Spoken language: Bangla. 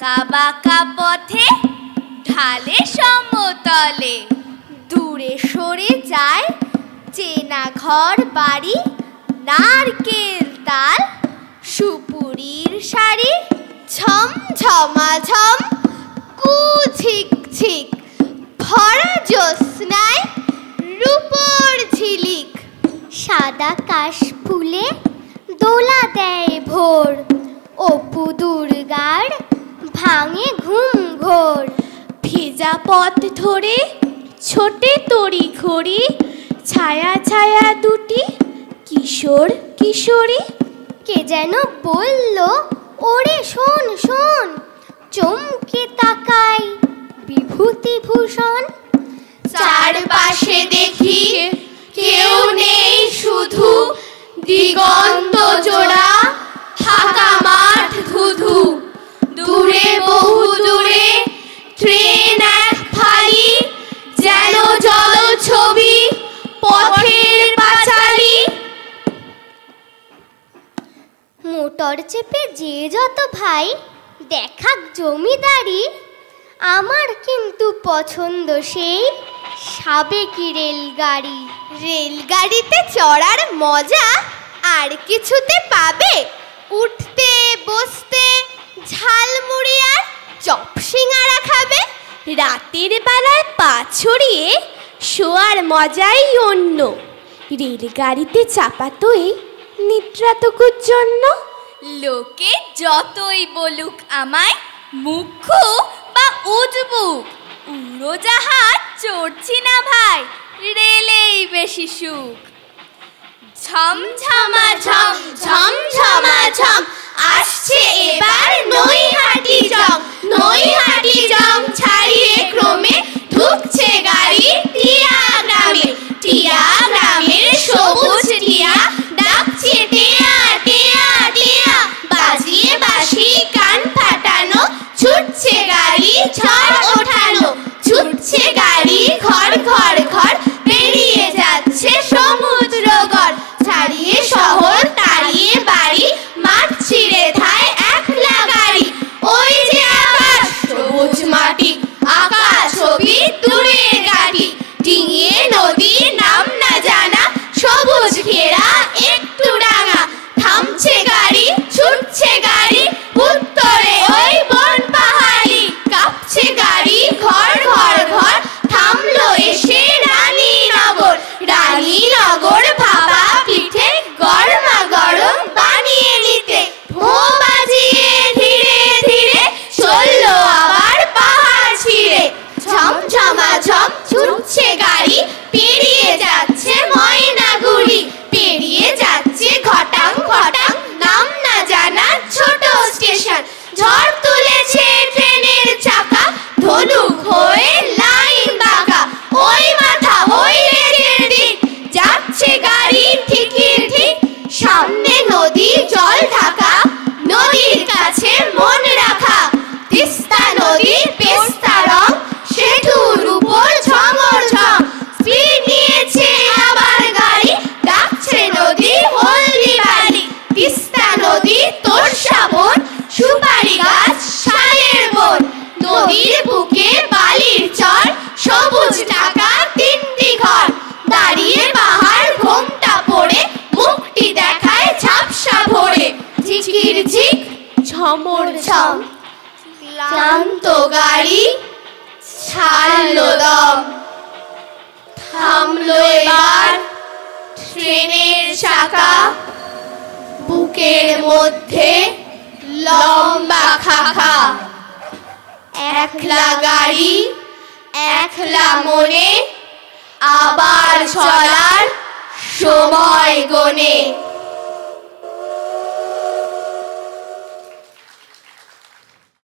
আঁকা বাঁকা পথে ঢালে সমতলে, দূরে সরে যায় চেনা ঘর বাড়ি, নারকেল তাল সুপুরির শাড়ি, ঝম ঝমাঝম কুঝিক ঝিক, ভরা জ্যোৎস্নায় রূপোর ঝিলিক, সাদা কাশ ফুলে দোলা দেয় ভোর, অপু দুর্গার ভাঙে ঘুম ঘোর। ভেজা পথ ধরে ছোটে তড়ি ঘড়ি, ছায়া ছায়া দুটি কিশোর কিশোরী। কে যেন বলল, ওরে শোন শোন, চমকে তাকাই বিভূতিভূষণ। চারপাশে দেখি কেউ নেই, শুধু দিগন্ত জোড়া ফাঁকা মাঠ ধুধু, দূরে বহু দূরে ট্রেন এক ফালি, যেন জলছবি পথের পাঁচালী। মোটর চেপে যে যত ভাই দেখাক জমিদারি, আমার কিন্তু পছন্দ সেই সাবেকি রেলগাড়ি। রেলগাড়িতে চড়ার মজা আর কিছুতে পাবে? উঠতে বসতে ঝালমুড়ি আর চপ সিঙ্গারা খাবে। রাতের বেলায় পা ছড়িয়ে শোয়ার মজাই অন্য, রেলগাড়িতে চাপাতই নিদ্রাতকুর জন্য। লোকে যতই বলুক আমায় মুখ্য বা উজবুক, উড়োজাহাজ চড়ছি না ভাই, রেলেই বেশি সুখ। ঝমঝমাঝম ঝমঝমাঝম আসছে এবার নৈহাটি জং, নৈহাটি জং ছাড়িয়ে ক্রমে ঢুকছে গাড়ি টিয়া গ্রামে, টিয়া গ্রামের সবুজ টিয়া ডাকছে টিয়া টিয়া টিয়া, বাজিয়ে বাঁশি কান ফাটানো, ছুটছে গাড়ি ঝড় ওঠানো, ছুটছে গাড়ি ঘর ঘর ঘর, পেরিয়ে যাচ্ছে সমুদ্রগড়, ছাড়িয়ে শহর তাড়িয়ে বাড়ি, মাঠ ছিঁড়ে ধায় একলা গাড়ি। ওই যে আকাশ সবুজ মাটি, আঁকা ছবি দূরের গাড়ি, ডিঙিয়ে নদী নাম না জানা, সবুজ ঘেরা একটু ডাঙা, থামছে গাড়ি ছুটছে গাড়ি, উত্তরে ওই বন পাহাড়ি, কাঁপছে গাড়ি ঘর ঘর ঘর, থামলো এসে রানীনগর, রানীনগর ভাবা পিঠে গরমা গরম বানিয়ে নিতে, ভোঁ বাজিয়ে ধীরে ধীরে চললো আবার পাহাড় ছিঁড়ে। ঝমঝমাঝম ছুটছে গাড়ি, পেরিয়ে যাচ্ছে ময়নাগুড়ি, পেরিয়ে যাচ্ছে ঘটাং ঘটাং নাম না জানা ছোট স্টেশন, ঝড় তুলেছে ট্রেনের চাকা, ধনুক হয়ে লাইন বাঁকা, ওই মাথা ওই রেজের দিক, যাচ্ছে গাড়ি ঠিকই ঠিক, সামনে নদী জল ঢাকা, নদীর কাছে মন রাখা, তিস্তা নদীর পেস্তা রং, সেতুর উপর ঝমর ঝম, স্পিড নিয়েছে আবার গাড়ি, ডাকছে নদী হলদি বাড়ি, তিস্তা নদী তোরসা বন, সুপারি গাছ শালের বন, নদীর বুকে বালির চর, সবুজ ঢাকা তিনটি ঘর, দাঁড়িয়ে পাহাড় ঘোমটা পড়ে, মুখটি দেখায় ঝাপসা ভরে, ঝিকির ঝিক ঝমর ঝম, ক্লান্ত গাড়ি ছাড়লো দম, থামলো এবার ট্রেনের চাকা, বুকের মধ্যে লম্বা খাখা, একলা গাড়ি একলা মনে, আবার চলার সময় গনে।